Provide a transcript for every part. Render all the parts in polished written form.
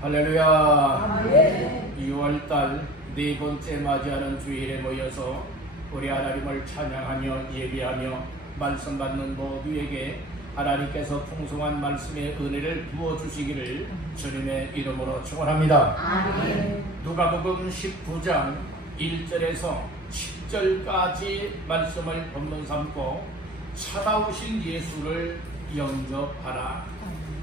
할렐루야. 6월달 네 번째 맞이하는 주일에 모여서 우리 하나님을 찬양하며 예배하며 말씀 받는 모두에게 하나님께서 풍성한 말씀의 은혜를 부어주시기를 주님의 이름으로 축원합니다. 누가복음 19장 1절에서 10절까지 말씀을 본문 삼고 찾아오신 예수를 영접하라,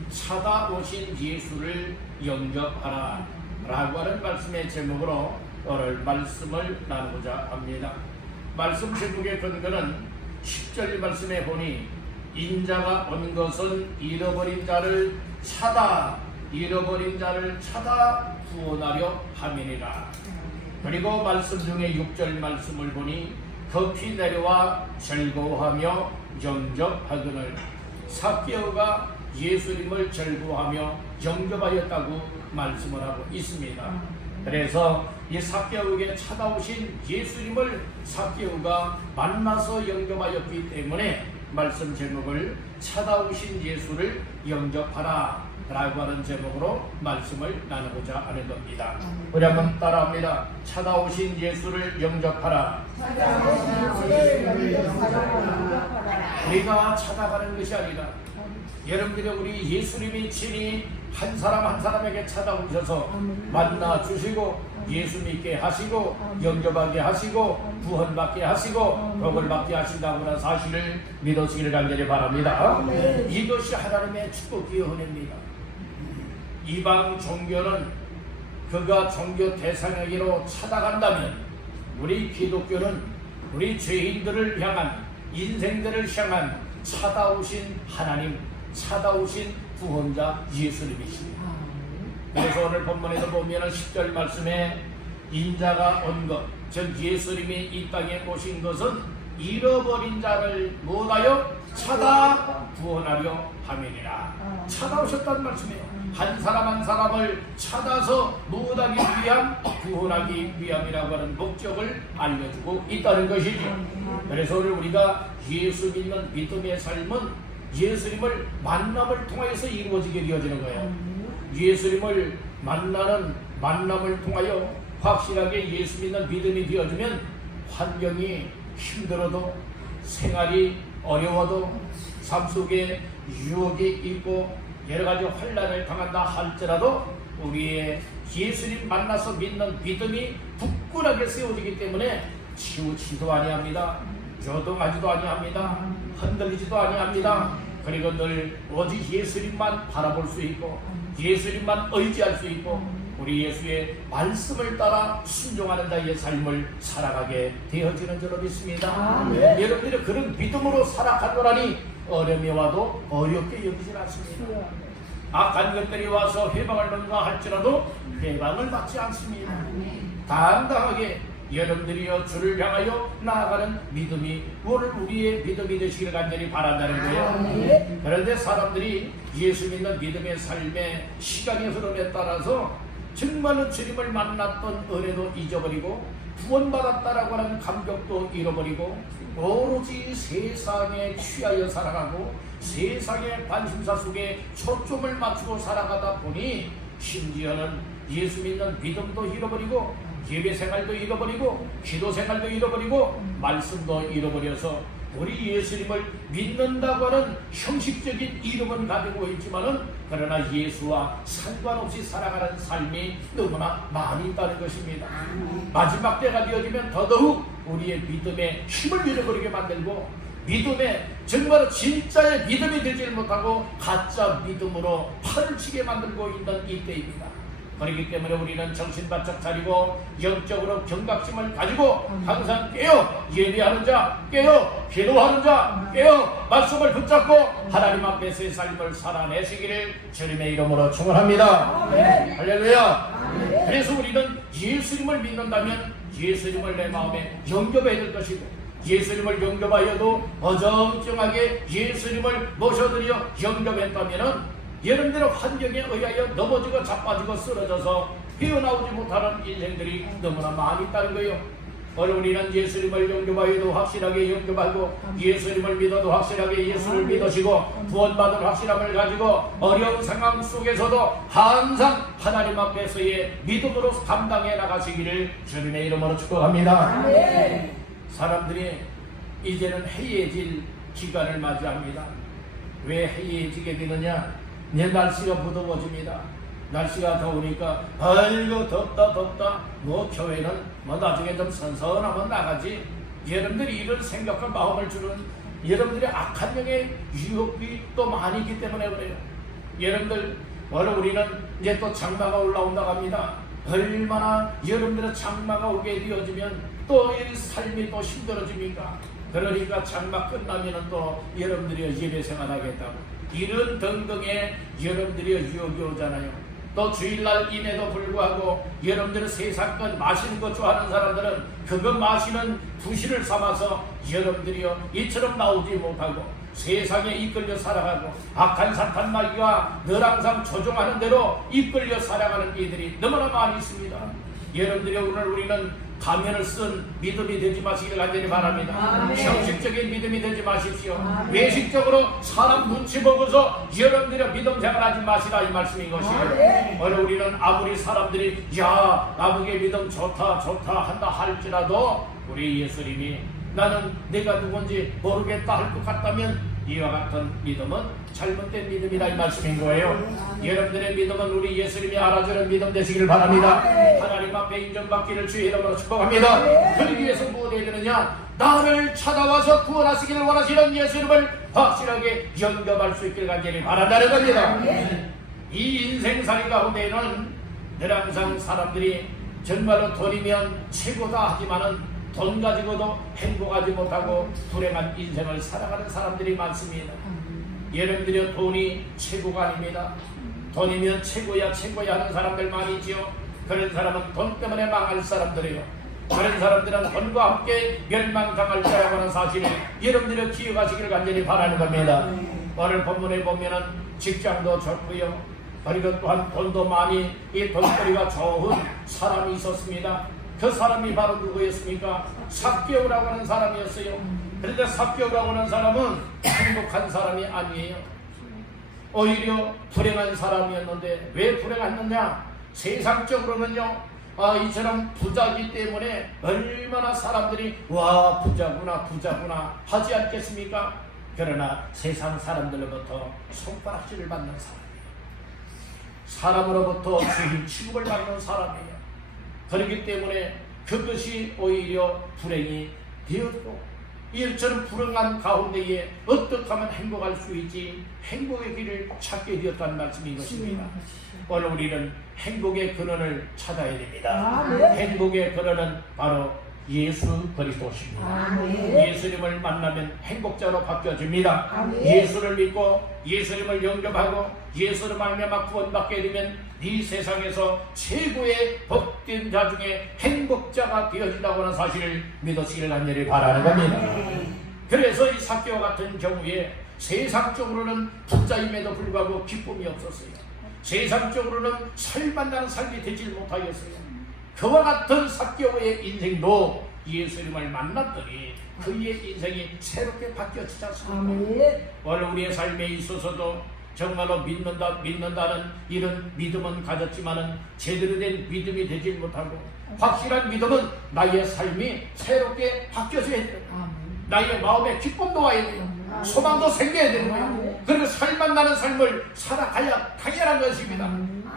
찾아오신 예수를 영접하라 라고 하는 말씀의 제목으로 오늘 말씀을 나누고자 합니다. 말씀 제목의 근거는 10절 말씀에 보니 인자가 온 것은 잃어버린 자를 찾아 구원하려 함이니라. 그리고 말씀 중에 6절 말씀을 보니 급히 내려와 즐거워하며 영접하거늘. 삭개오가 예수님을 즐거워하며 영접하였다고 말씀을 하고 있습니다. 그래서 이 삭개오에게 찾아오신 예수님을 삭개오가 만나서 영접하였기 때문에 말씀 제목을 찾아오신 예수를 영접하라 라고 하는 제목으로 말씀을 나누고자 하는 겁니다. 우리 한번 따라합니다. 찾아오신 예수를 영접하라. 우리가 찾아가는 것이 아니라 여러분들이 우리 예수님이 친히 한 사람 한 사람에게 찾아오셔서 만나 주시고 예수 믿게 하시고 영접하게 하시고 구원받게 하시고 복을 받게 하신다고 하는 사실을 믿으시기를 간절히 바랍니다. 이것이 하나님의 축복의 은혜입니다. 이방 종교는 그가 종교 대상에게로 찾아간다면 우리 기독교는 우리 죄인들을 향한, 인생들을 향한 찾아오신 하나님, 찾아오신 구원자 예수님이십니다. 그래서 오늘 본문에서 보면 10절 말씀에 인자가 온 것, 즉 예수님이 이 땅에 오신 것은 잃어버린 자를 못하여 찾아 구원하려 함이니라. 찾아오셨다는 말씀이에요. 한 사람 한 사람을 찾아서 못하기 위함, 구원하기 위함이라고 하는 목적을 알려주고 있다는 것이죠. 그래서 오늘 우리가 예수 믿는 믿음의 삶은 예수님을 만남을 통해서 이루어지게 되어지는 거예요. 예수님을 만나는 만남을 통하여 확실하게 예수 믿는 믿음이 되어지면 환경이 힘들어도, 생활이 어려워도, 삶 속에 유혹이 있고 여러가지 환난을 당한다 할지라도 우리의 예수님 만나서 믿는 믿음이 굳건하게 세워지기 때문에 치우치지도 아니합니다. 요동하지도 아니합니다. 흔들리지도 아니합니다. 그리고 늘 오직 예수님만 바라볼 수 있고 예수님만 의지할 수 있고 우리 예수의 말씀을 따라 순종하는 자의 삶을 살아가게 되어지는 줄로 믿습니다. 여러분들이 그런 믿음으로 살아가노라니 어려움이 와도 어렵게 여기질 않습니다. 악한 것들이 와서 해방을 얻는가 할지라도 해방을 받지 않습니다. 당당하게 여러분들이여 주를 향하여 나아가는 믿음이 오늘 우리의 믿음이 되시기를 간절히 바란다는 거예요. 그런데 사람들이 예수 믿는 믿음의 삶에 시간의 흐름에 따라서 정말로 주님을 만났던 은혜도 잊어버리고 구원받았다라고 하는 감격도 잃어버리고 오로지 세상에 취하여 살아가고 세상의 관심사 속에 초점을 맞추고 살아가다 보니 심지어는 예수 믿는 믿음도 잃어버리고 예배 생활도 잃어버리고 기도 생활도 잃어버리고 말씀도 잃어버려서 우리 예수님을 믿는다고 하는 형식적인 이름은 가지고 있지만은 그러나 예수와 상관없이 살아가는 삶이 너무나 많이 있다는 것입니다. 마지막 때가 되어지면 더더욱 우리의 믿음에 힘을 잃어버리게 만들고 믿음에 정말 진짜의 믿음이 되지 못하고 가짜 믿음으로 팔을 치게 만들고 있는 이때입니다. 그렇기 때문에 우리는 정신 바짝 차리고 영적으로 경각심을 가지고 항상 깨어 예배하는 자, 깨어 기도하는 자, 깨어 말씀을 붙잡고 하나님 앞에서의 삶을 살아내시기를 주님의 이름으로 축원합니다. 할렐루야. 그래서 우리는 예수님을 믿는다면 예수님을 내 마음에 영접해야 될 것이고 예수님을 영접하여도 어정쩡하게 예수님을 모셔드려 영접했다면 여러분들의 환경에 의하여 넘어지고 자빠지고 쓰러져서 헤어나오지 못하는 인생들이 너무나 많이 있다는 거예요. 오늘 우리는 예수님을 영접하여도 확실하게 영접하고 예수님을 믿어도 확실하게 예수를 믿으시고 구원받은 확실함을 가지고 어려운 상황 속에서도 항상 하나님 앞에서의 믿음으로 감당해 나가시기를 주님의 이름으로 축복합니다. 사람들이 이제는 해이해질 기간을 맞이합니다. 왜 해이해지게 되느냐? 내 날씨가 무더워집니다. 날씨가 더우니까 아이고 덥다 뭐 교회는 뭐 나중에 좀 선선하면 나가지. 여러분들이 이런 생각과 마음을 주는 여러분들의 악한 영의 유혹이 또 많이 있기 때문에 그래요. 여러분들 오늘 우리는 이제 또 장마가 올라온다고 합니다. 얼마나 여러분들의 장마가 오게 되어지면 또 이 삶이 또 힘들어집니까? 그러니까 장마 끝나면은 또 여러분들이 예배 생활하겠다고 이런 등등의 여러분들이 유혹이 오잖아요. 또 주일날임에도 불구하고 여러분들은 세상껏 마시는 것 좋아하는 사람들은 그거 마시는 부시를 삼아서 여러분들이요 이처럼 나오지 못하고 세상에 이끌려 살아가고 악한 사탄 마귀가 늘 항상 조종하는 대로 이끌려 살아가는 이들이 너무나 많이 있습니다. 여러분들이 오늘 우리는 가면을 쓴 믿음이 되지 마시길 간절히 바랍니다. 형식적인 믿음이 되지 마십시오. 외식적으로 사람 눈치 보고서 여러분들의 믿음 생활하지 마시라 이 말씀인 것이에요. 오늘 우리는 아무리 사람들이 야 나보게 믿음 좋다 한다 할지라도 우리 예수님이 나는 내가 누군지 모르겠다 할 것 같다면 이와 같은 믿음은 잘못된 믿음이다 이 말씀인 거예요. 여러분들의 믿음은 우리 예수님이 알아주는 믿음 되시기를 바랍니다. 하나님 앞에 인정받기를 주의 이름으로 축복합니다. 그러기 위해서 무엇 해야 되느냐? 나를 찾아와서 구원하시기를 원하시는 예수님을 확실하게 영접할 수 있기를 간절히 바란다는 겁니다. 이 인생살이 가운데는 늘 항상 사람들이 정말로 돈이면 최고다 하지만은 돈 가지고도 행복하지 못하고 불행한 인생을 살아가는 사람들이 많습니다. 여러분들이 돈이 최고가 아닙니다. 돈이면 최고야 하는 사람들 많이 있지요. 그런 사람은 돈 때문에 망할 사람들이에요. 그런 사람들은 돈과 함께 멸망당할 거라고 하는 사실을 여러분들이 기억하시기를 간절히 바라는 겁니다. 오늘 본문에 보면은 직장도 좋고요. 그리고 또한 돈도 많이 이 돈벌이가 좋은 사람이 있었습니다. 그 사람이 바로 누구였습니까? 삭개오라고 하는 사람이었어요. 그런데 삭개오라고 하는 사람은 행복한 사람이 아니에요. 오히려 불행한 사람이었는데 왜 불행했느냐? 세상적으로는요 이처럼 부자이기 때문에 얼마나 사람들이 와 부자구나 하지 않겠습니까? 그러나 세상 사람들로부터 손가락질을 받는 사람이에요. 사람으로부터 죄인 취급을 받는 사람이에요. 그렇기 때문에 그것이 오히려 불행이 되었고 이처럼 불행한 가운데에 어떻게 하면 행복할 수 있지 행복의 길을 찾게 되었다는 말씀인 것입니다. 오늘 우리는 행복의 근원을 찾아야 됩니다. 행복의 근원은 바로 예수 그리스도십니다. 예수님을 만나면 행복자로 바뀌어집니다. 예수를 믿고 예수님을 영접하고 예수를 말미암아 구원받게 되면 이 세상에서 최고의 복된 자 중에 행복자가 되어진다고 하는 사실을 믿으시기를 간절히 바라는 겁니다. 그래서 이 삭개오 같은 경우에 세상적으로는 부자임에도 불구하고 기쁨이 없었어요. 세상적으로는 설만나는 삶이 되질 못하였어요. 그와 같은 삭개오의 인생도 예수님을 만났더니 그의 인생이 새롭게 바뀌어지지 않습니까? 오늘 우리의 삶에 있어서도 정말로 믿는다는 이런 믿음은 가졌지만은 제대로 된 믿음이 되질 못하고 확실한 믿음은 나의 삶이 새롭게 바뀌어져야 돼요. 나의 마음에 기쁨도 와야 돼요. 소망도 생겨야 되는 거예요. 그리고 살만나는 삶을 살아가야 당연한 것입니다.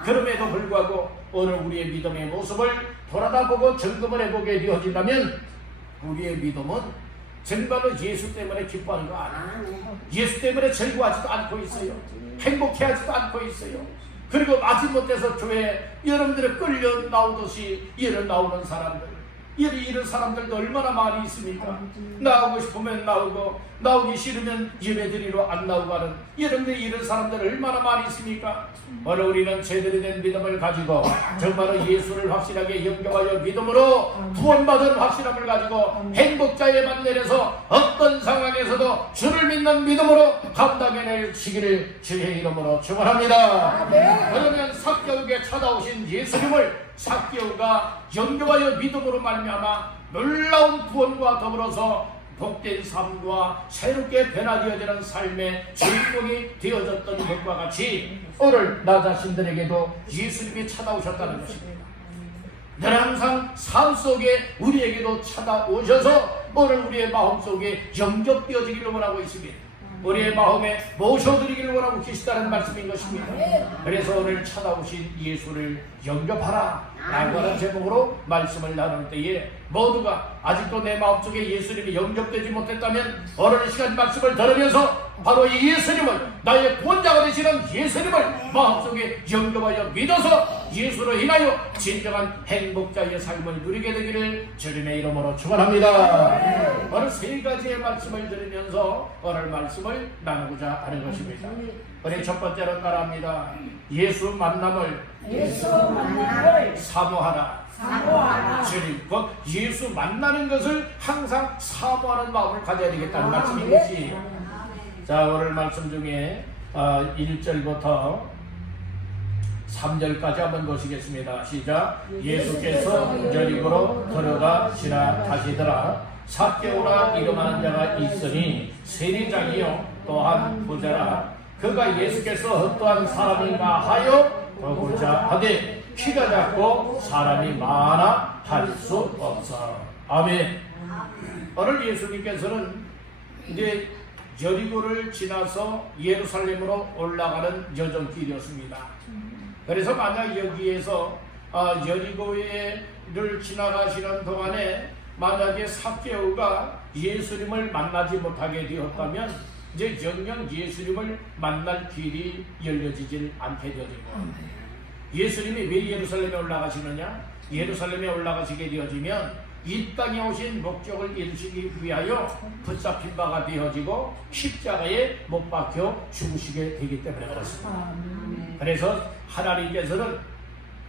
그럼에도 불구하고 오늘 우리의 믿음의 모습을 돌아다보고 점검을 해보게 되어진다면 우리의 믿음은 정말로 예수 때문에 기뻐하는 거 아니에요. 예수 때문에 즐거워하지도 않고 있어요. 행복해하지도 않고 있어요. 그리고 마지못해서 교회에 여러분들이 끌려 나오듯이 이런 나오는 사람들 이런 사람들도 얼마나 많이 있습니까? 나오고 싶으면 나오고 나오기 싫으면 예배드리러 안 나오고 하는 여러분들이 이런 사람들 얼마나 많이 있습니까? 오늘 우리는 제대로 된 믿음을 가지고 정말로 예수를 확실하게 영접하여 믿음으로 구원받은 확실함을 가지고 행복자의 만내려서 어떤 상황에서도 주를 믿는 믿음으로 감당해내시기를 주의 이름으로 축원합니다. 그러면 삭개오에게 찾아오신 예수님을 삭개오가 영접하여 믿음으로 말미암아 놀라운 구원과 더불어서 복된 삶과 새롭게 변화되어지는 삶의 주인공이 되어졌던 것과 같이 오늘 나 자신들에게도 예수님이 찾아오셨다는 것입니다. 늘 항상 삶 속에 우리에게도 찾아오셔서 오늘 우리의 마음속에 영접되어지기를 원하고 있습니다. 우리의 마음에 모셔드리기를 원하고 계시다는 말씀인 것입니다. 그래서 오늘 찾아오신 예수를 영접하라 라고 하는 제목으로 말씀을 나눌 때에 모두가 아직도 내 마음속에 예수님이 영접되지 못했다면 오늘 시간 말씀을 들으면서 바로 이 예수님을, 나의 구원자가 되시는 예수님을 마음속에 영접하여 믿어서 예수로 인하여 진정한 행복자의 삶을 누리게 되기를 주님의 이름으로 축원합니다. 오늘 세 가지의 말씀을 들으면서 오늘 말씀을 나누고자 하는 것입니다. 우리 첫 번째로 따라합니다. 예수 만남을 사모하라. 주님, 예수 만나는 것을 항상 사모하는 마음을 가져야 되겠다는 말씀인 것이. 자, 오늘 말씀 중에 1절부터 3절까지 한번 보시겠습니다. 시작. 예수께서 여리고로 들어가 지나가시더라. 삭개오라 이름하는 자가 있으니 세리장이요 또한 부자라. 그가 예수께서 어떠한 사람인가 하여 보고자 하되 키가 작고 사람이 많아 할 수 없어. 아멘. 오늘 예수님께서는 이제 여리고를 지나서 예루살렘으로 올라가는 여정길이었습니다. 그래서 만약 여기에서 여리고를 지나가시는 동안에 만약에 삭개오가 예수님을 만나지 못하게 되었다면 이제 영영 예수님을 만날 길이 열려지질 않게 되어지고, 예수님이 왜 예루살렘에 올라가시느냐? 예루살렘에 올라가시게 되어지면 이 땅에 오신 목적을 이루시기 위하여 붙잡힌 바가 되어지고 십자가에 못 박혀 죽으시게 되기 때문에 그렇습니다. 그래서 하나님께서는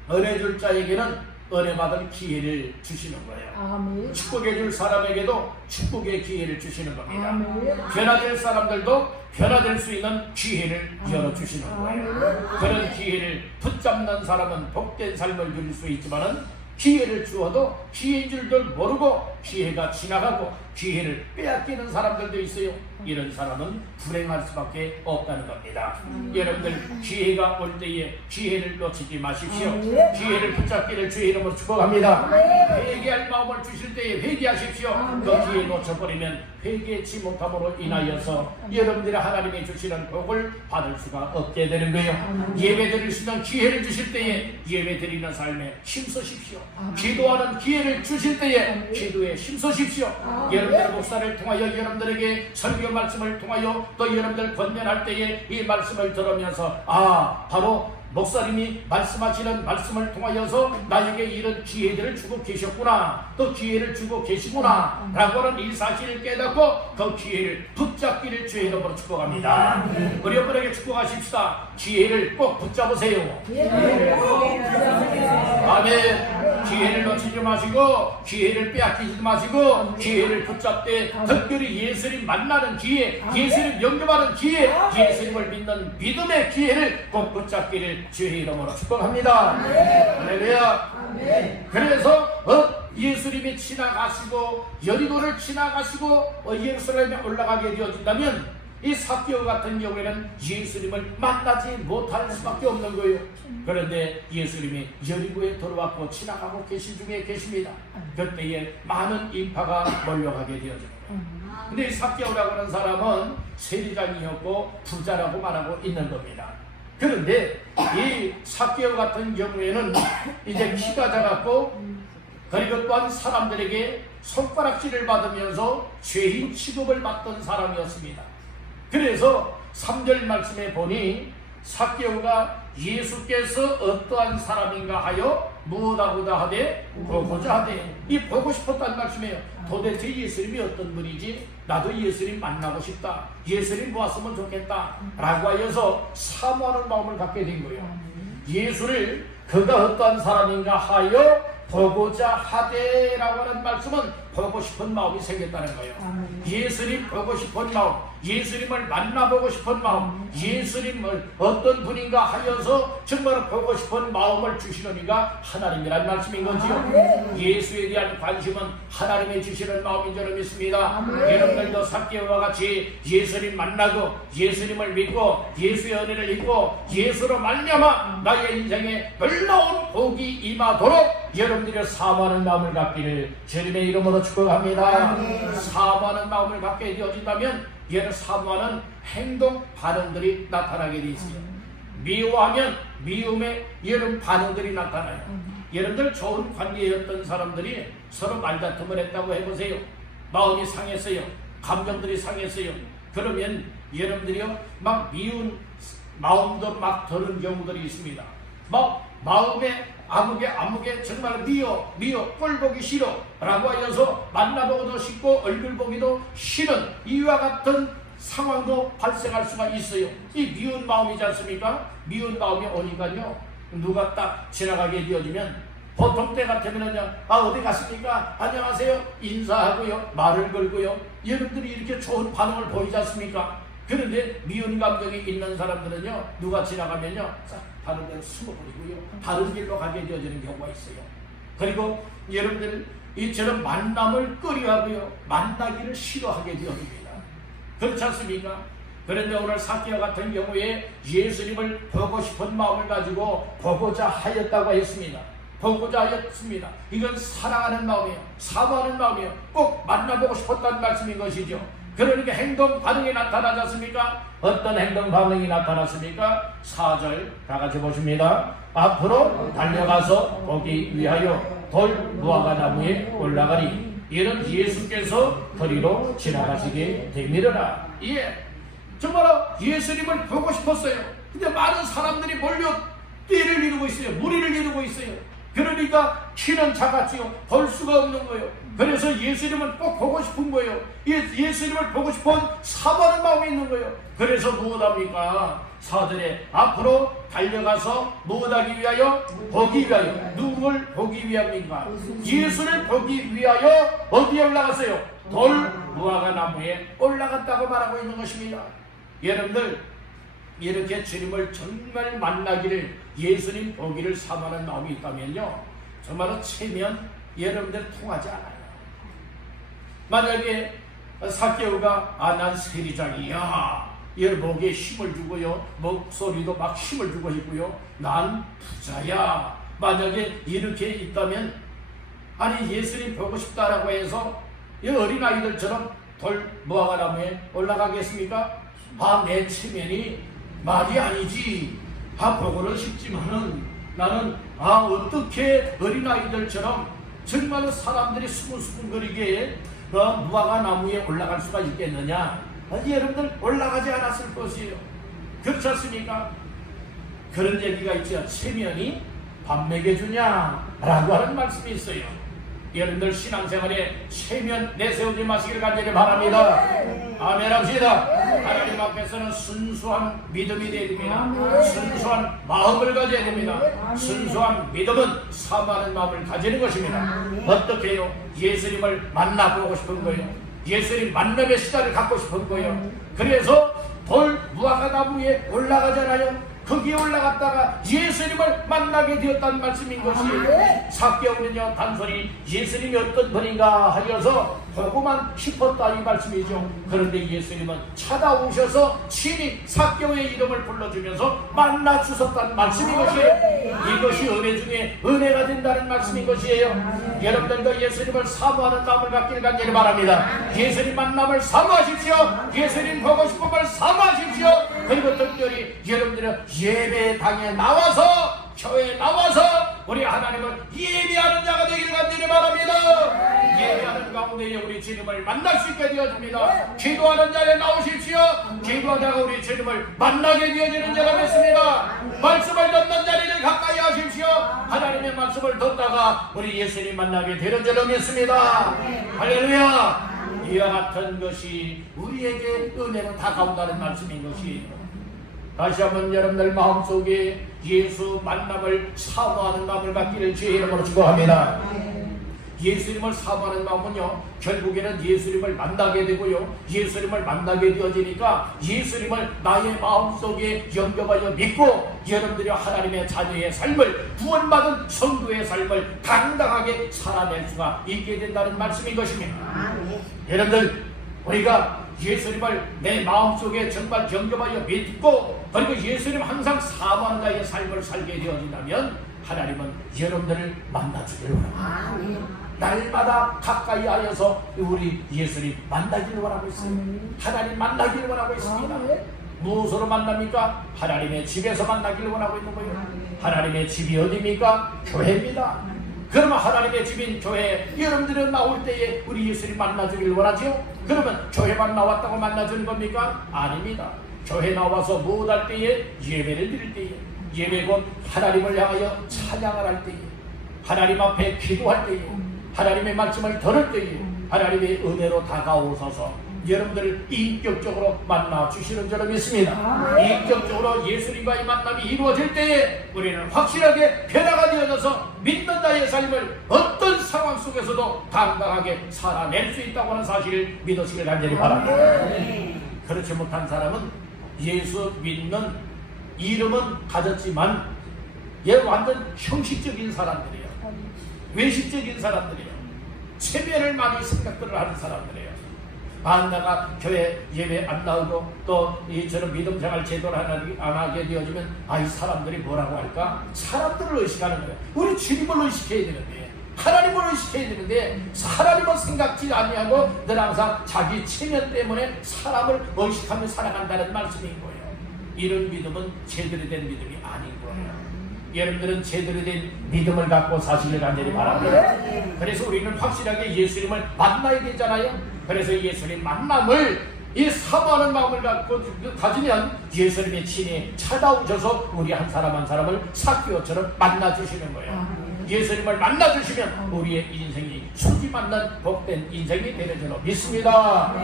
은혜 줄 자에게는 은혜 받을 기회를 주시는 거예요. 축복해 줄 사람에게도 축복의 기회를 주시는 겁니다. 변화될 사람들도 변화될 수 있는 기회를 열어주시는 거예요. 그런 기회를 붙잡는 사람은 복된 삶을 누릴 수 있지만은 기회를 주어도 기회인 줄도 모르고 기회가 지나가고 기회를 빼앗기는 사람들도 있어요. 이런 사람은 불행할 수밖에 없다는 겁니다. 여러분들 기회가 올 때에 기회를 놓치지 마십시오. 기회를 붙잡기를 주의 이름으로 축복합니다. 회개할 마음을 주실 때에 회개하십시오. 그 기회 놓쳐버리면 회개치 못함으로 인하여서 여러분들이 하나님이 주시는 복을 받을 수가 없게 되는 거예요. 예배 드릴 수 있는 기회를 주실 때에 예배 드리는 삶에 힘쓰십시오. 기도하는 기회를 주실 때에 기도에 힘쓰십시오. 여러분들의 목사를 통하여 여러분들에게 설교 말씀을 통하여 또 여러분들 권면할 때에 이 말씀을 들으면서 바로 목사님이 말씀하시는 말씀을 통하여서 나에게 이런 기회들을 주고 계셨구나, 또 기회를 주고 계시구나 라고 하는 이 사실을 깨닫고 그 기회를 붙잡기를 주의 이름으로 축복합니다. 우리 여러분에게 축복하십시다. 기회를 꼭 붙잡으세요. 아멘. 기회를 놓치지 마시고 기회를 빼앗기지 마시고 기회를 붙잡되 특별히 예수님 만나는 기회, 예수님 영접하는 기회, 예수님을 믿는 믿음의 기회를 꼭 붙잡기를 주의 이름으로 축복합니다. 할렐루야. 그래서 예수님이 지나가시고 여리고를 지나가시고 예루살렘에 올라가게 되어진다면 이 삭개오 같은 경우에는 예수님을 만나지 못할 수밖에 없는 거예요. 그런데 예수님이 여리고에 들어왔고 지나가고 계신 중에 계십니다. 그때에 많은 인파가 몰려가게 되어집니다. 근데 이 삭개오라고 하는 사람은 세리장이었고 부자라고 말하고 있는 겁니다. 그런데 이 삭개오 같은 경우에는 이제 키가 작았고 그리고 또한 사람들에게 손가락질을 받으면서 죄인 취급을 받던 사람이었습니다. 그래서 3절 말씀에 보니 삭개오가 예수께서 어떠한 사람인가 하여 무엇하고자 하되 보고자 하되, 이 보고 싶었다는 말씀이에요. 도대체 예수님이 어떤 분이지? 나도 예수님 만나고 싶다. 예수님 보았으면 좋겠다 라고 하여서 사모하는 마음을 갖게 된 거예요. 예수를 그가 어떠한 사람인가 하여 보고자 하되라고 하는 말씀은 보고 싶은 마음이 생겼다는 거예요. 예수님 보고 싶은 마음, 예수님을 만나보고 싶은 마음, 예수님을 어떤 분인가 하여서 정말 보고 싶은 마음을 주시는 이가 하나님이라는 말씀인 거지요. 예수에 대한 관심은 하나님이 주시는 마음인 줄 믿습니다. 여러분들도 삭개오와 같이 예수님 만나고 예수님을 믿고 예수의 은혜를 입고 예수로 말미암아 나의 인생에 놀라운 복이 임하도록 여러분들이 사모하는 마음을 갖기를 주님의 이름으로 축복합니다. 사모하는 마음을 갖게 되어진다면 얘를 사모하는 행동 반응들이 나타나게 되어 있어요. 미워하면 미움의 이런 반응들이 나타나요. 여러분들 좋은 관계였던 사람들이 서로 말다툼을 했다고 해보세요. 마음이 상했어요. 감정들이 상했어요. 그러면 여러분들이요 막 미운 마음도 막 드는 경우들이 있습니다. 막 마음에 아무게 정말 미워 꼴보기 싫어 라고 하여서 만나보기도 싫고 얼굴 보기도 싫은 이와 같은 상황도 발생할 수가 있어요. 이 미운 마음이지 않습니까? 미운 마음이 오니까요 누가 딱 지나가게 되어지면 보통 때 같으면은요 어디 갔습니까? 안녕하세요 인사하고요 말을 걸고요 여러분들이 이렇게 좋은 반응을 보이지 않습니까? 그런데 미운 감정이 있는 사람들은요 누가 지나가면요 다른 데로 숨어버리고요 다른 길로 가게 되어지는 경우가 있어요. 그리고 여러분들 이처럼 만남을 꺼려하고요 만나기를 싫어하게 되어집니다. 그렇지 않습니까? 그런데 오늘 삭개오 같은 경우에 예수님을 보고 싶은 마음을 가지고 보고자 하였다고 했습니다. 보고자 하였습니다. 이건 사랑하는 마음이에요. 사모하는 마음이에요. 꼭 만나보고 싶었다는 말씀인 것이죠. 그러니까 행동 반응이 나타나지 않습니까? 어떤 행동 반응이 나타났습니까? 4절 다 같이 보십니다. 앞으로 달려가서 보기 위하여 돌 무화과 나무에 올라가니 이는 예수께서 거리로 지나가시게 되밀어라. 예, 정말 예수님을 보고 싶었어요. 근데 많은 사람들이 몰려 띠를 이루고 있어요. 무리를 이루고 있어요. 그러니까 키는 작았지요. 볼 수가 없는 거예요. 그래서 예수님을 꼭 보고 싶은 거예요. 예수님을 보고 싶은 사모하는 마음이 있는 거예요. 그래서 무엇합니까? 4절에 앞으로 달려가서 무엇하기 위하여? 보기 위하여. 누구를 보기 위함입니까? 예수를 보기 위하여 어디에 올라갔어요? 돌 무화과 나무에 올라갔다고 말하고 있는 것입니다. 여러분들 이렇게 주님을 정말 만나기를 예수님 보기를 사모하는 마음이 있다면요 정말로 체면 여러분들 통하지 않아요. 만약에 삭개오가 난 세리장이야 이 목에 힘을 주고요 목소리도 막 힘을 주고 있고요 난 부자야 만약에 이렇게 있다면 아니 예수님 보고 싶다라고 해서 이 어린아이들처럼 돌 무화과 나무에 올라가겠습니까? 내 체면이 말이 아니지. 보고는 싶지만은 나는 어떻게 어린아이들처럼 정말 사람들이 수근수근거리게 무화과 나무에 올라갈 수가 있겠느냐? 여러분들 올라가지 않았을 것이에요. 그렇지 않습니까? 그런 얘기가 있죠. 체면이 밥 먹여주냐? 라고 하는 말씀이 있어요. 여러분들 신앙생활에 체면 내세우지 마시기를 간절히 바랍니다. 아멘 합시다. 하나님 앞에서는 순수한 믿음이 되어야 됩니다. 순수한 마음을 가져야 됩니다. 순수한 믿음은 사모하는 마음을 가지는 것입니다. 어떻게 해요? 예수님을 만나보고 싶은 거예요. 예수님 만남의 시간을 갖고 싶은 거예요. 그래서 돌 무화과 나무 위에 올라가잖아요. 거기에 올라갔다가 예수님을 만나게 되었다는 말씀인 것이에요. 삭개오는요 단순히 예수님이 어떤 분인가 하여서 보고만 싶었다 이 말씀이죠. 그런데 예수님은 찾아오셔서 친히 삭개오의 이름을 불러주면서 만나 주셨다는 말씀인 것이에요. 이것이 은혜 중에 은혜가 된다는 말씀인 것이에요. 여러분들도 예수님을 사모하는 마음을 갖기를 간절히 바랍니다. 예수님 만남을 사모하십시오. 예수님 보고 싶음을 사모하십시오. 그리고 특별히 여러분들은 예배당에 나와서 교회에 나와서 우리 하나님을 예배하는 자가 되기를 간절히 바랍니다. 예배하는 가운데 우리 주님을 만날 수 있게 되어집니다. 기도하는 자리에 나오십시오. 기도하다가 우리 주님을 만나게 되어지는 자가 됐습니다. 말씀을 듣는 자리를 가까이 하십시오. 하나님의 말씀을 듣다가 우리 예수님 만나게 되는 줄로 믿습니다. 할렐루야. 이와 같은 것이 우리에게 은혜로 다가온다는 말씀인 것이에요. 다시 한번 여러분들 마음속에 예수 만남을 사모하는 마음을 갖기를 주의 이름으로 축원합니다. 예수님을 사모하는 마음은요, 결국에는 예수님을 만나게 되고요, 예수님을 만나게 되어지니까 예수님을 나의 마음속에 영접하여 믿고 여러분들이 하나님의 자녀의 삶을, 구원받은 성도의 삶을 당당하게 살아낼 수가 있게 된다는 말씀인 것입니다. 여러분들, 우리가 예수님을 내 마음속에 정말 영접하여 믿고 그리고 예수님 항상 사모하는 자의 삶을 살게 되어진다면 하나님은 여러분들을 만나주기를 원합니다. 날마다 가까이 하여서 우리 예수님 만나기를 원하고 있습니다. 하나님 만나기를 원하고 있습니다. 무엇으로 만납니까? 하나님의 집에서 만나기를 원하고 있는 거예요. 하나님의 집이 어디입니까? 교회입니다. 그러면 하나님의 집인 교회, 여러분들은 나올 때에 우리 예수님 만나주기를 원하죠? 그러면 교회만 나왔다고 만나주는 겁니까? 아닙니다. 교회 나와서 무엇할 때에? 예배를 드릴 때에, 예배 곧 하나님을 향하여 찬양을 할 때에, 하나님 앞에 기도할 때에, 하나님의 말씀을 들을 때에 하나님의 은혜로 다가오셔서 여러분들을 인격적으로 만나 주시는 줄로 믿습니다. 인격적으로 예수님과의 만남이 이루어질 때에 우리는 확실하게 변화가 되어져서 믿는 자의 삶을 어떤 상황 속에서도 당당하게 살아낼 수 있다고 하는 사실을 믿으시길 간절히 바랍니다. 그렇지 못한 사람은 예수 믿는 이름은 가졌지만 얘 완전 형식적인 사람들이에요. 외식적인 사람들이에요. 체면을 많이 생각들을 하는 사람들이에요. 내가 교회 예배 안 나오고 또 이처럼 믿음 생활 제대로 안 하게 되어지면 이 사람들이 뭐라고 할까? 사람들을 의식하는 거예요. 우리 주님을 의식해야 되는데, 하나님을 의식해야 되는데 하나님을 생각지 아니하고 늘 항상 자기 체면 때문에 사람을 의식하며 살아간다는 말씀인 거예요. 이런 믿음은 제대로 된 믿음이 아닌 거예요. 여러분들은 제대로 된 믿음을 갖고 사시길 간절히 바랍니다. 그래서 우리는 확실하게 예수님을 만나야 되잖아요. 그래서 예수님 만남을 이 사모하는 마음을 갖고 가지면 예수님의 친히 찾아오셔서 우리 한 사람 한 사람을 삭개오처럼 만나주시는 거예요. 예수님을 만나주시면 우리의 인생이 수지 만난 복된 인생이 되는 줄로 믿습니다.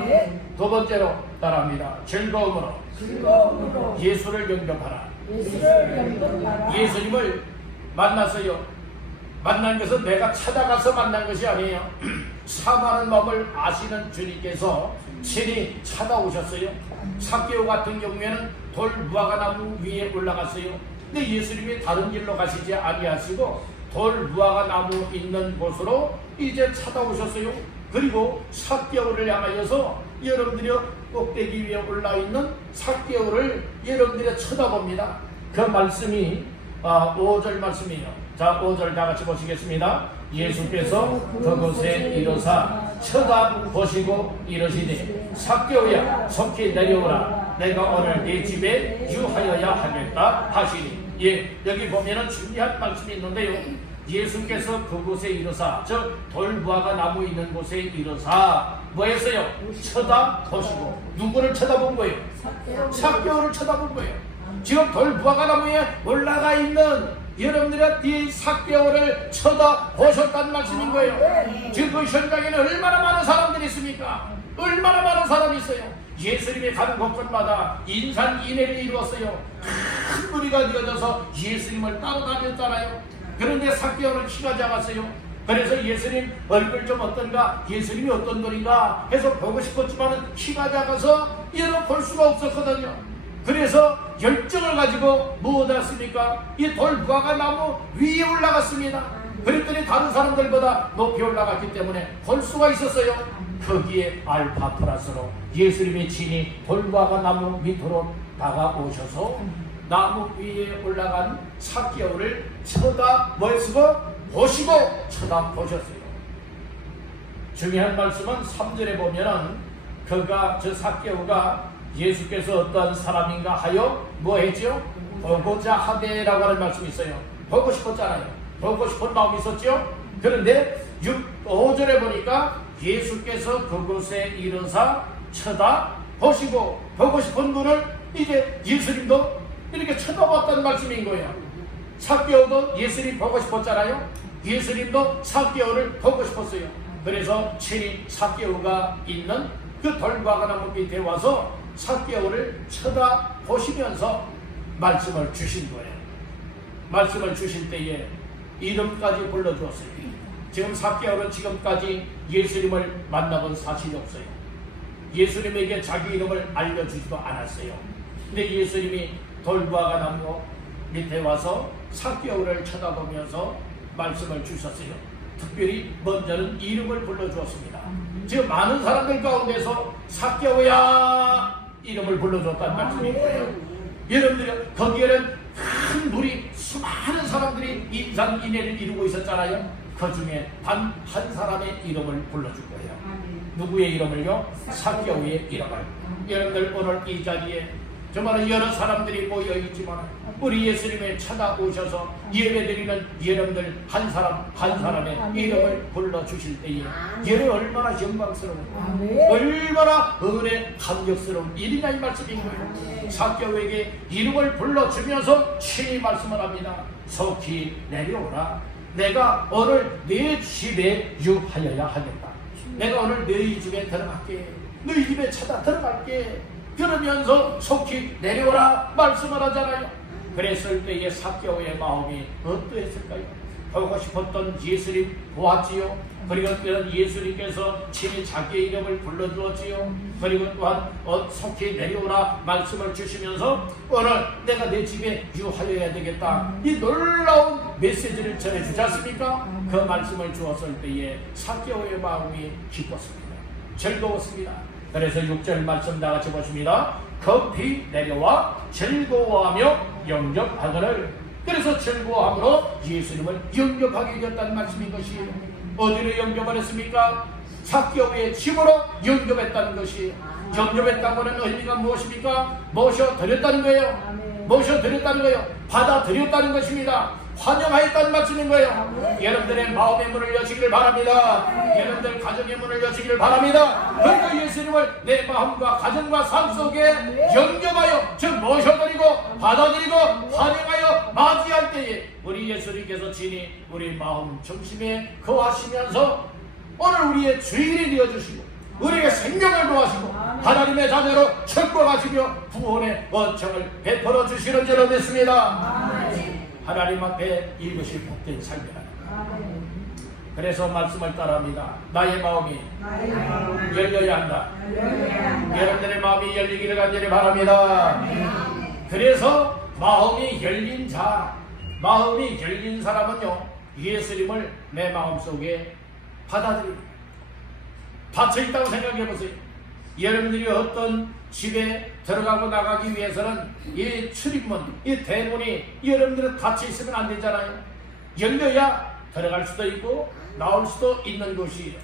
두 번째로 따라합니다. 즐거움으로 예수를 영접하라. 예수님을 만났어요. 만난 것은 내가 찾아가서 만난 것이 아니에요. 사모하는 마음을 아시는 주님께서 친히 찾아오셨어요. 삭개오 같은 경우에는 돌 무화과나무 위에 올라갔어요. 근데 예수님이 다른 길로 가시지 아니하시고 돌 무화과나무 있는 곳으로 이제 찾아오셨어요. 그리고 삭개오를 향하여서 여러분들이 꼭대기 위에 올라있는 삭개오를 여러분들이 쳐다봅니다. 그 말씀이 5절 말씀이에요. 자, 5절 다 같이 보시겠습니다. 예수께서 그곳에 이르사 쳐다보시고 이르시되 삭개오야 속히 내려오라. 내가 오늘 네 집에 유하여야 하겠다 하시니. 여기 보면은 중요한 말씀이 있는데요. 예수께서 그곳에 이르사, 저 돌무화과 나무 있는 곳에 이르사 뭐 했어요? 쳐다보시고. 누구를 쳐다본 거예요? 삭개오를 쳐다본 거예요. 지금 돌무화과 나무에 올라가 있는 여러분들이 이 삭개오를 쳐다보셨다는 말씀인 거예요. 지금 그 현장에는 얼마나 많은 사람들이 있습니까? 얼마나 많은 사람이 있어요. 예수님이 가는 곳곳마다 인산인해를 이루었어요. 큰 무리가 되어져서 예수님을 따라다녔잖아요. 그런데 삭개오는 키가 작았어요. 그래서 예수님 얼굴 좀 어떤가, 예수님이 어떤 분인가 해서 보고 싶었지만 키가 작아서 얘는 볼 수가 없었거든요. 그래서 열정을 가지고 무엇 했습니까? 이 돌무화과 나무 위에 올라갔습니다. 그랬더니 다른 사람들보다 높이 올라갔기 때문에 볼 수가 있었어요. 거기에 알파 플러스로 예수님이 친히 돌무화과 나무 밑으로 다가오셔서 나무 위에 올라간 삭개오를 보시고 쳐다보셨어요. 중요한 말씀은 3절에 보면은 저 삭개오가 예수께서 어떤 사람인가 하여 뭐 했죠? 보고자 하되라고 하는 말씀이 있어요. 보고 싶었잖아요. 보고 싶은 마음이 있었죠? 그런데 5절에 보니까 예수께서 그곳에 이르사 쳐다보시고, 보고 싶은 분을 이제 예수님도 이렇게 쳐다봤다는 말씀인 거예요. 삭개오도 예수님 보고 싶었잖아요. 예수님도 삭개오를 보고 싶었어요. 그래서 친히 삭개오가 있는 그 돌무화과 나무 밑에 와서 삭개오를 쳐다보시면서 말씀을 주신 거예요. 말씀을 주실 때에 이름까지 불러주었어요. 지금 삭개오는 지금까지 예수님을 만나본 사실이 없어요. 예수님에게 자기 이름을 알려주지도 않았어요. 근데 예수님이 돌무화과 나무 밑에 와서 삭개오를 쳐다보면서 말씀을 주셨어요. 특별히 먼저는 이름을 불러주었습니다. 지금 많은 사람들 가운데서 삭개오야 이름을 불러줬다는 말씀인 거예요. 여러분들 거기에는 큰 무리 수많은 사람들이 인산인해를 이루고 있었잖아요. 그 중에 단 한 사람의 이름을 불러줄 거예요. 누구의 이름을요? 삭개오의 이름을. 여러분들 오늘 이 자리에 정말 여러 사람들이 모여있지만 우리 예수님이 찾아오셔서 예배드리는 여러분들 한 사람 한 사람의 이름을 불러주실 때에 여러분 얼마나 영광스러운 얼마나 은혜 감격스러운 일이냐 이 말씀인 거예요. 삭개오에게 이름을 불러주면서 친히 말씀을 합니다. 속히 내려오라. 내가 오늘 네 집에 유하여야 하겠다. 내가 오늘 너희 집에 들어갈게. 너희 집에 찾아 들어갈게. 그러면서 속히 내려오라 말씀을 하잖아요. 그랬을 때의 삭개오의 마음이 어떠했을까요? 보고 싶었던 예수님 보았지요. 그리고 또한 예수님께서 친히 자기의 이름을 불러주었지요. 그리고 또한 속히 내려오라 말씀을 주시면서 오늘 내가 내 집에 유하여야 되겠다. 이 놀라운 메시지를 전해주지 않습니까? 그 말씀을 주었을 때에 삭개오의 마음이 기뻤습니다. 즐거웠습니다. 그래서 6절 말씀 다 같이 보십니다. 급히 내려와 즐거워하며 영접하거늘. 그래서 즐거워함으로 예수님을 영접하게 되었다는 말씀인 것이에요. 어디로 영접을 했습니까? 삭개오의 집으로 영접했다는 것이에요. 영접했다고는 의미가 무엇입니까? 모셔드렸다는 거예요. 모셔드렸다는 거예요. 받아들였다는 것입니다. 환영하였다는 말씀인 거예요. 여러분들의 마음의 문을 여시길 바랍니다. 여러분들 가정의 문을 여시길 바랍니다. 그리고 예수님을 내 마음과 가정과 삶 속에 영접하여 즉 모셔드리고 받아들이고 환영하여 맞이할 때에 우리 예수님께서 친히 우리 마음 중심에 거하시면서 오늘 우리의 주인이 되어주시고 우리에게 생명을 도와주시고 하나님의 자녀로 축복하시며 구원의 원청을 베풀어 주시는 줄로 믿습니다. 하나님 앞에 이것이 복된 삶이라. 그래서 말씀을 따라합니다. 나의 마음이 열려야 한다. 여러분들의 마음이 열리기를 간절히 바랍니다. 그래서 마음이 열린 자, 마음이 열린 사람은요 예수님을 내 마음속에 받아들입니다. 닫혀있다고 생각해보세요. 여러분들이 어떤 집에 들어가고 나가기 위해서는 이 출입문, 이 대문이 여러분들은 닫혀있으면 안 되잖아요. 열려야 들어갈 수도 있고 나올 수도 있는 곳이에요.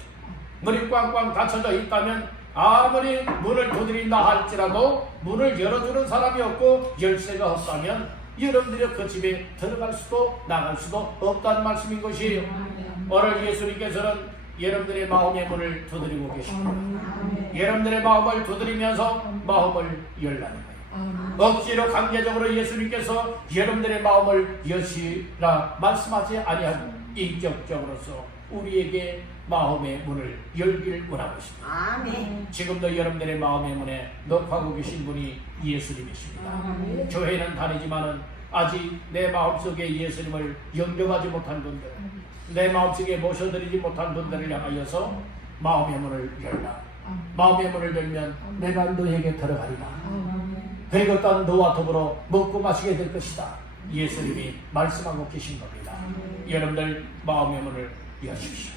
문이 꽝꽝 닫혀져 있다면 아무리 문을 두드린다 할지라도 문을 열어주는 사람이 없고 열쇠가 없다면 여러분들이 그 집에 들어갈 수도 나갈 수도 없다는 말씀인 것이에요. 오늘 예수님께서는 여러분들의 마음의 문을 두드리고 계십니다. 여러분들의 마음을 두드리면서 마음을 열라는 거예요. 억지로 강제적으로 예수님께서 여러분들의 마음을 여시라 말씀하지 아니하고 인격적으로서 우리에게 마음의 문을 열기를 원하고 있습니다. 아멘. 지금도 여러분들의 마음의 문에 녹화하고 계신 분이 예수님이십니다. 교회는 다니지만은 아직 내 마음속에 예수님을 영접하지 못한 분들, 내 마음속에 모셔드리지 못한 분들을 향하여서 마음의 문을 열라. 마음의 문을 열면 내가 너에게 들어가리라. 그리고 또한 너와 더불어 먹고 마시게 될 것이다. 예수님이 말씀하고 계신 겁니다. 여러분들 마음의 문을 여십시오.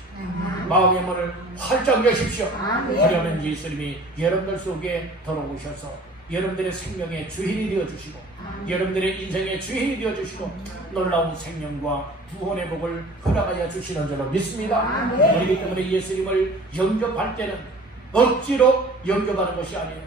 마음의 문을 활짝 여십시오. 그러면 예수님이 여러분들 속에 들어오셔서 여러분들의 생명의 주인이 되어주시고 여러분들의 인생의 주인이 되어주시고 놀라운 생명과 구원의 복을 허락하여 주시는 줄로 믿습니다. 그렇기 때문에 예수님을 영접할 때는 억지로 영접하는 것이 아니에요.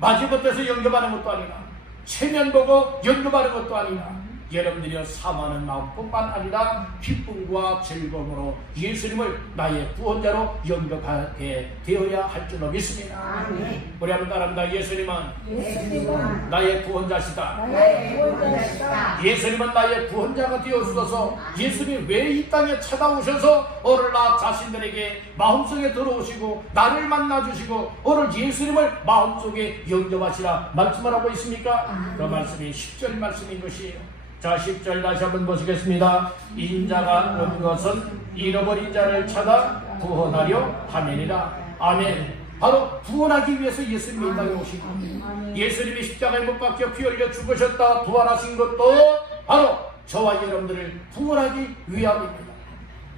마지못해서 영접하는 것도 아니라 체면 보고 영접하는 것도 아니라 여러분들이 사모하는 마음뿐만 아니라 기쁨과 즐거움으로 예수님을 나의 구원자로 영접하게 되어야 할 줄로 믿습니다. 아멘. 우리 한번 따라합니다. 예수님은 예수님은 나의 구원자시다. 나의 구원자시다. 예수님은 나의 구원자가 되어주셔서 예수님이 왜 이 땅에 찾아오셔서 오늘 나 자신들에게 마음속에 들어오시고 나를 만나주시고 오늘 예수님을 마음속에 영접하시라 말씀을 하고 있습니까? 그 말씀이 10절 말씀인 것이에요. 자, 10절 다시 한번 보시겠습니다. 인자가 온 것은 잃어버린 자를 찾아 구원하려 함이니라. 아멘. 바로 구원하기 위해서 예수님이 이 땅에 오신 겁니다. 예수님이 십자가에 못 박혀 피 흘려 죽으셨다 부활하신 것도 바로 저와 여러분들을 구원하기 위함입니다.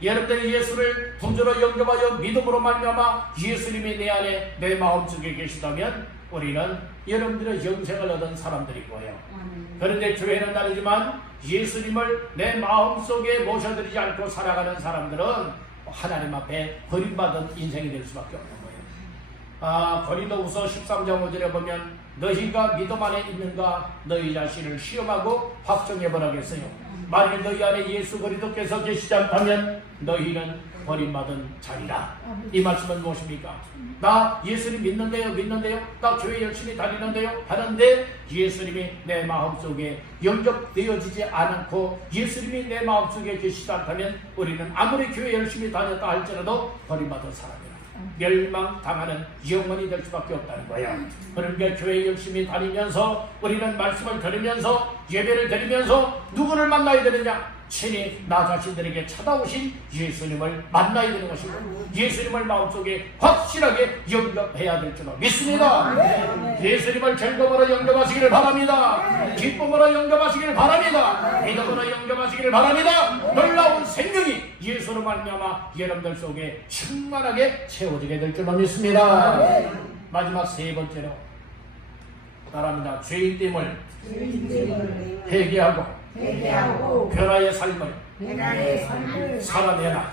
여러분들이 예수를 구주로 영접하여 믿음으로 말미암아 예수님이 내 안에 내 마음속에 계시다면 우리는 여러분들의 영생을 얻은 사람들이고요. 그런데 교회는 다르지만 예수님을 내 마음속에 모셔드리지 않고 살아가는 사람들은 하나님 앞에 버림받은 인생이 될 수밖에 없는 거예요. 고린도후서 13장 5절에 보면 너희가 믿음 안에 있는가 너희 자신을 시험하고 확정해 보라겠어요. 만일 너희 안에 예수 그리스도께서 계시지 않다면 너희는 버림받은 자리라. 이 말씀은 무엇입니까? 나 예수님 믿는데요. 나 교회 열심히 다니는데요. 하는데 예수님이 내 마음속에 영접되어지지 않고 예수님이 내 마음속에 계시지 않다면 우리는 아무리 교회 열심히 다녔다 할지라도 버림받은 사람이라. 멸망당하는 영혼이 될 수밖에 없다는 거야. 그러니까 교회 열심히 다니면서 우리는 말씀을 들으면서 예배를 드리면서 누구를 만나야 되느냐? 친히 나 자신들에게 찾아오신 예수님을 만나야 되는 것이고 예수님을 마음속에 확실하게 영접해야 될 줄로 믿습니다. 예수님을 즐거움으로 영접하시기를 바랍니다. 기쁨으로 영접하시기를 바랍니다. 믿음으로 영접하시기를 바랍니다. 놀라운 생명이 예수로 말미암아 여러분들 속에 충만하게 채워지게 될 줄로 믿습니다. 마지막 세 번째로 따라합니다. 죄인됨을 회개하고 변화의 삶을 살아내라.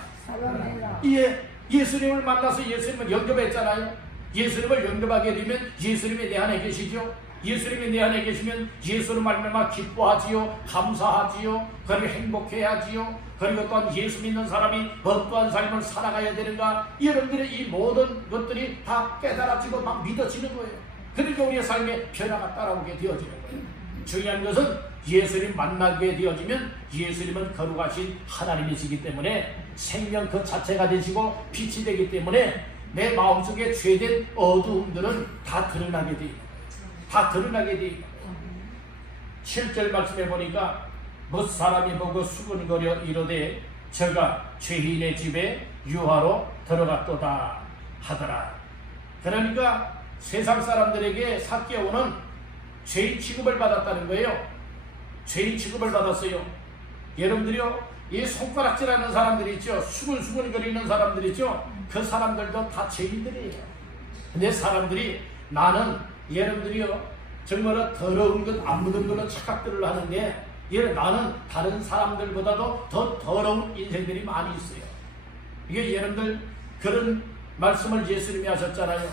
예수님을 만나서 예수님을 영접했잖아요. 예수님을 영접하게 되면 예수님이 내 안에 계시죠. 예수님이 내 안에 계시면 예수를 말미암아 기뻐하지요, 감사하지요, 그리고 행복해야지요. 그리고 또한 예수 믿는 사람이 어떠한 삶을 살아가야 되는가, 여러분들의 이 모든 것들이 다 깨달아지고 막 믿어지는 거예요. 그러니까 우리의 삶에 변화가 따라오게 되어지는 거예요. 중요한 것은 예수님 만나게 되어지면 예수님은 거룩하신 하나님이시기 때문에 생명 그 자체가 되시고 빛이 되기 때문에 내 마음속에 죄된 어두움들은 다 드러나게 돼요. 다 드러나게 돼요. 7절 말씀해 보니까 못 사람이 보고 수군거려 이르되 저가 죄인의 집에 유하로 들어갔도다 하더라. 그러니까 세상 사람들에게 삭개오는 죄인 취급을 받았다는 거예요. 죄인 취급을 받았어요. 여러분들이요, 이 손가락질하는 사람들이 있죠. 수근수근거리는 사람들이 있죠. 그 사람들도 다 죄인들이에요. 근데 사람들이 나는 여러분들이요 정말 더러운 것 안 묻은 걸로 착각들을 하는데 나는 다른 사람들보다도 더 더러운 인생들이 많이 있어요. 이게 여러분들 그런 말씀을 예수님이 하셨잖아요.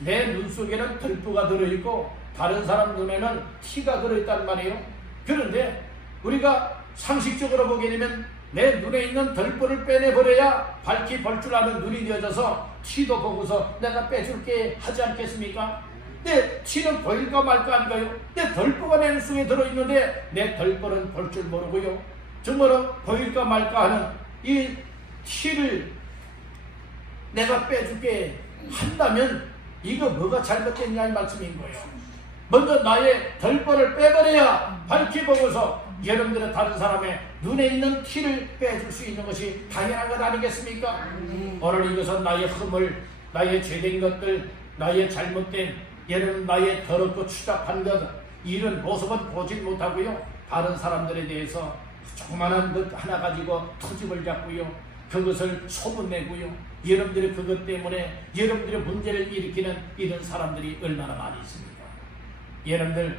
내 눈 속에는 들보가 들어있고 다른 사람 눈에는 티가 들어있단 말이에요. 그런데 우리가 상식적으로 보게 되면 내 눈에 있는 덜보를 빼내버려야 밝게 볼 줄 아는 눈이 되어져서 티도 보고서 내가 빼줄게 하지 않겠습니까? 내 티는 보일까 말까 아닌가요? 내 덜보가 내 눈 속에 들어있는데 내 덜보는 볼 줄 모르고요. 정말로 보일까 말까 하는 이 티를 내가 빼줄게 한다면 이거 뭐가 잘못됐냐 이 말씀인 거예요. 먼저 나의 덜보를 빼버려야 밝히 보고서 여러분들은 다른 사람의 눈에 있는 티를 빼줄 수 있는 것이 당연한 것 아니겠습니까? 오늘 이것은 나의 허물, 나의 죄된 것들, 나의 잘못된 여러분 나의 더럽고 추잡한 것 이런 모습은 보지 못하고요. 다른 사람들에 대해서 조그만한 것 하나 가지고 터집을 잡고요. 그것을 소문내고요. 여러분들이 그것 때문에 여러분들의 문제를 일으키는 이런 사람들이 얼마나 많이 있습니까? 여러분들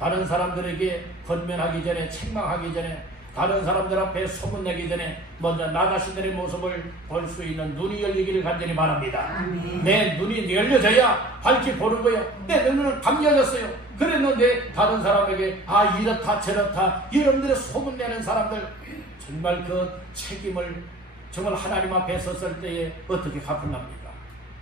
다른 사람들에게 권면하기 전에 책망하기 전에 다른 사람들 앞에 소문내기 전에 먼저 나 자신들의 모습을 볼 수 있는 눈이 열리기를 간절히 바랍니다. 아멘. 내 눈이 열려져야 밝게 보는 거예요. 내 눈은 감겨졌어요. 그랬는데 다른 사람에게 아 이렇다 저렇다 여러분들의 소문내는 사람들 정말 그 책임을 정말 하나님 앞에 섰을 때에 어떻게 갚을랍니까?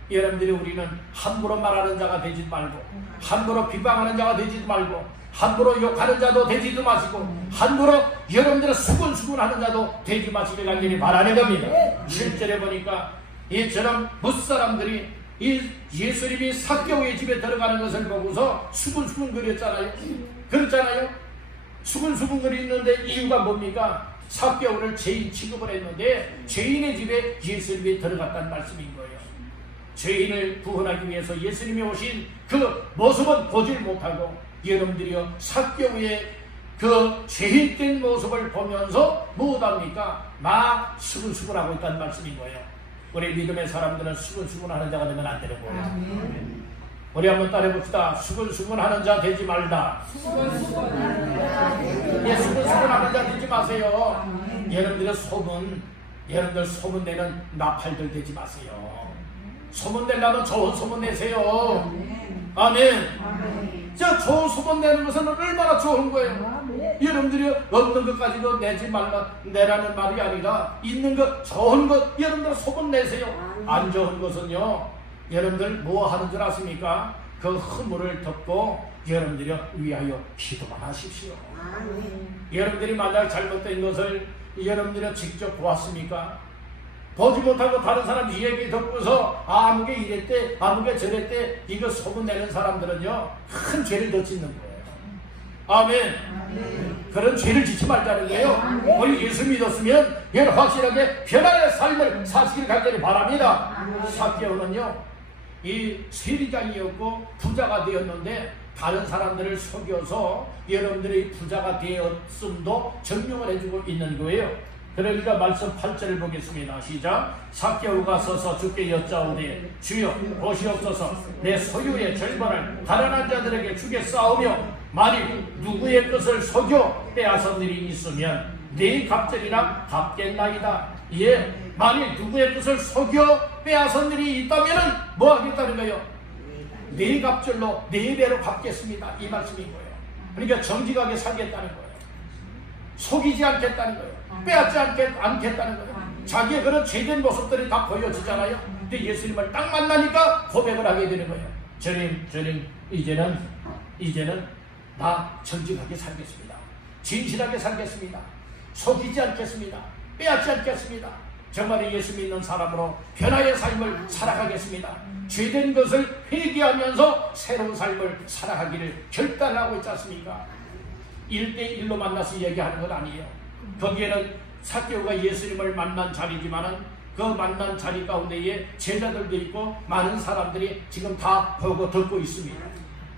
여러분들이 우리는 함부로 말하는 자가 되지 말고 함부로 비방하는 자가 되지 말고 함부로 욕하는 자도 되지도 마시고 함부로 여러분들의 수군수군하는 자도 되지 마시길 간절히 바라는 겁니다. 실제로 보니까 이처럼 무사람들이 이 예수님이 삭개오의 집에 들어가는 것을 보고서 수군수군거렸잖아요. 그렇잖아요. 수군수군거리는데 이유가 뭡니까? 삭개오를 죄인 취급을 했는데 죄인의 집에 예수님이 들어갔다는 말씀인 거예요. 죄인을 구원하기 위해서 예수님이 오신 그 모습은 보질 못하고 여러분들이요 삭개오의 그 죄인된 모습을 보면서 무엇합니까? 막 수근수근하고 있다는 말씀인 거예요. 우리 믿음의 사람들은 수근수근하는 자가 되면 안 되는 거예요. 우리 한번 따라해봅시다. 수근수근하는 자 되지 말다. 예, 수근수근하는 자 되지 마세요. 여러분들의 소문, 여러분들 소문내는 나팔들 되지 마세요. 소문 내려면 좋은 소문 내세요. 아멘. 저 좋은 소문 내는 것은 얼마나 좋은 거예요. 여러분들이 없는 것까지도 내지 말라 내라는 말이 아니라 있는 것 좋은 것 여러분들 소문 내세요. 안 좋은 것은요 여러분들 뭐 하는 줄 아십니까? 그 허물을 덮고 여러분들이 위하여 기도만 하십시오. 여러분들이 만약 잘못된 것을 여러분들이 직접 보았습니까? 보지 못하고 다른 사람 이야기 듣고서 아무게 이랬대 아무게 저랬대 이거 소문내는 사람들은요 큰 죄를 더 짓는 거예요. 아멘. 그런 죄를 짓지 말자는 거예요. 우리 예수 믿었으면 여러분 확실하게 변화의 삶을 사시길 간절히 바랍니다. 삭개오는요 이 세리장이었고 부자가 되었는데 다른 사람들을 속여서 여러분들의 부자가 되었음도 증명을 해주고 있는 거예요. 그러니까 말씀 8절을 보겠습니다. 시작. 삭개오가 서서 주께 여짜오되 주여 보시옵소서 내 소유의 절반을 가난한 자들에게 주겠사오며 만일 누구의 것을 속여 빼앗은 일이 있으면 네 갑절이나 갚겠나이다. 예, 만일 누구의 것을 속여 빼앗은 일이 있다면 뭐 하겠다는 거예요? 네 갑절로 네 배로 갚겠습니다. 이 말씀인 거예요. 그러니까 정직하게 살겠다는 거예요. 속이지 않겠다는 거예요. 빼앗지 않겠다는 거예요. 자기의 그런 죄된 모습들이 다 보여지잖아요. 근데 예수님을 딱 만나니까 고백을 하게 되는 거예요. 주님 이제는 나 정직하게 살겠습니다. 진실하게 살겠습니다. 속이지 않겠습니다. 빼앗지 않겠습니다. 정말 예수 믿는 사람으로 변화의 삶을 살아가겠습니다. 죄된 것을 회개하면서 새로운 삶을 살아가기를 결단하고 있지 않습니까? 1대1로 만나서 얘기하는 건 아니에요. 거기에는 삭개오가 예수님을 만난 자리지만은 그 만난 자리 가운데에 제자들도 있고 많은 사람들이 지금 다 보고 듣고 있습니다.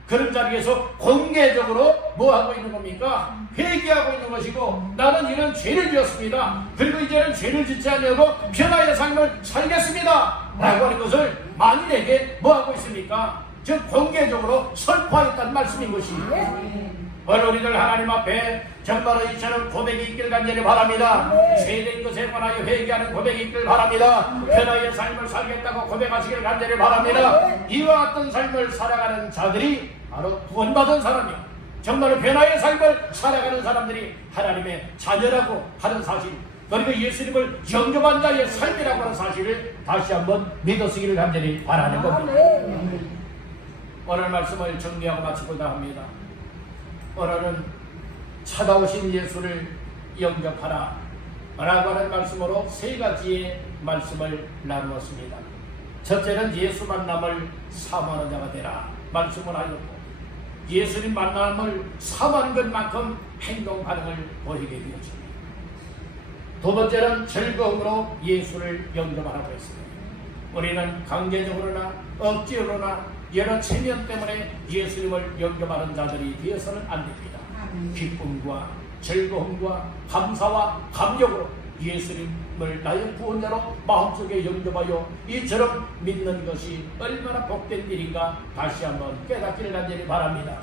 그런 자리에서 공개적으로 뭐 하고 있는 겁니까? 회개하고 있는 것이고 나는 이런 죄를 지었습니다. 그리고 이제는 죄를 짓지 않으려고 변화의 삶을 살겠습니다. 라고 하는 것을 만인에게 뭐 하고 있습니까? 즉 공개적으로 선포하겠다는 말씀인 것이에요. 우리들 하나님 앞에 정말로 이처럼 고백이 있길 간절히 바랍니다. 죄된 것에 관하여 회개하는 고백이 있길 바랍니다. 변화의 삶을 살겠다고 고백하시길 간절히 바랍니다. 이와 같은 삶을 살아가는 자들이 바로 구원받은 사람이요 정말로 변화의 삶을 살아가는 사람들이 하나님의 자녀라고 하는 사실, 그리고 예수님을 영접한 자의 삶이라고 하는 사실을 다시 한번 믿으시기를 간절히 바라는 겁니다. 오늘 말씀을 정리하고 마치고자 합니다. 오늘은 찾아오신 예수를 영접하라 라고 하는 말씀으로 세 가지의 말씀을 나누었습니다. 첫째는 예수 만남을 사모하는 자가 되라 말씀을 하였고, 예수님 만남을 사모하는 것만큼 행동 반응을 보이게 되었습니다. 두 번째는 즐거움으로 예수를 영접하라고 했습니다. 우리는 강제적으로나 억지로나 여러 체면 때문에 예수님을 영접하는 자들이 되어서는 안 됩니다. 기쁨과 즐거움과 감사와 감격으로 예수님을 나의 구원자로 마음속에 영접하여 이처럼 믿는 것이 얼마나 복된 일인가 다시 한번 깨닫기를 간절히 바랍니다.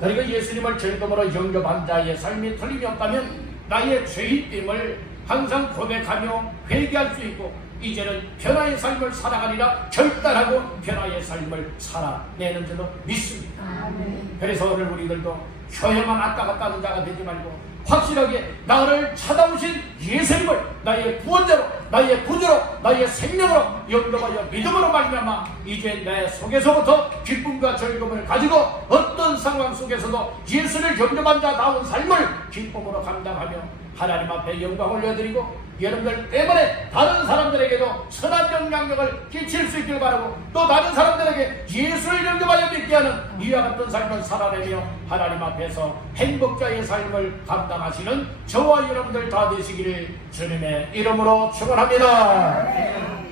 그리고 예수님을 즐거움으로 영접한 자의 삶이 틀림이 없다면 나의 죄인됨을 항상 고백하며 회개할 수 있고 이제는 변화의 삶을 살아가리라 결단하고 변화의 삶을 살아내는 줄로 믿습니다. 그래서 오늘 우리들도 교회만 왔다 갔다 하는 자가 되지 말고 확실하게 나를 찾아오신 예수님을 나의 구원자로, 나의 구주로, 나의 생명으로 영접하여 믿음으로 말미암아 이제 내 속에서부터 기쁨과 즐거움을 가지고 어떤 상황 속에서도 예수를 영접한 자다운 삶을 기쁨으로 감당하며 하나님 앞에 영광 올려드리고 여러분들 때문에 다른 사람들에게도 선한 영향력을 끼칠 수 있길 바라고 또 다른 사람들에게 예수를 영접하여 믿게 하는 이와 같은 삶을 살아내며 하나님 앞에서 행복자의 삶을 감당하시는 저와 여러분들 다 되시기를 주님의 이름으로 축원합니다.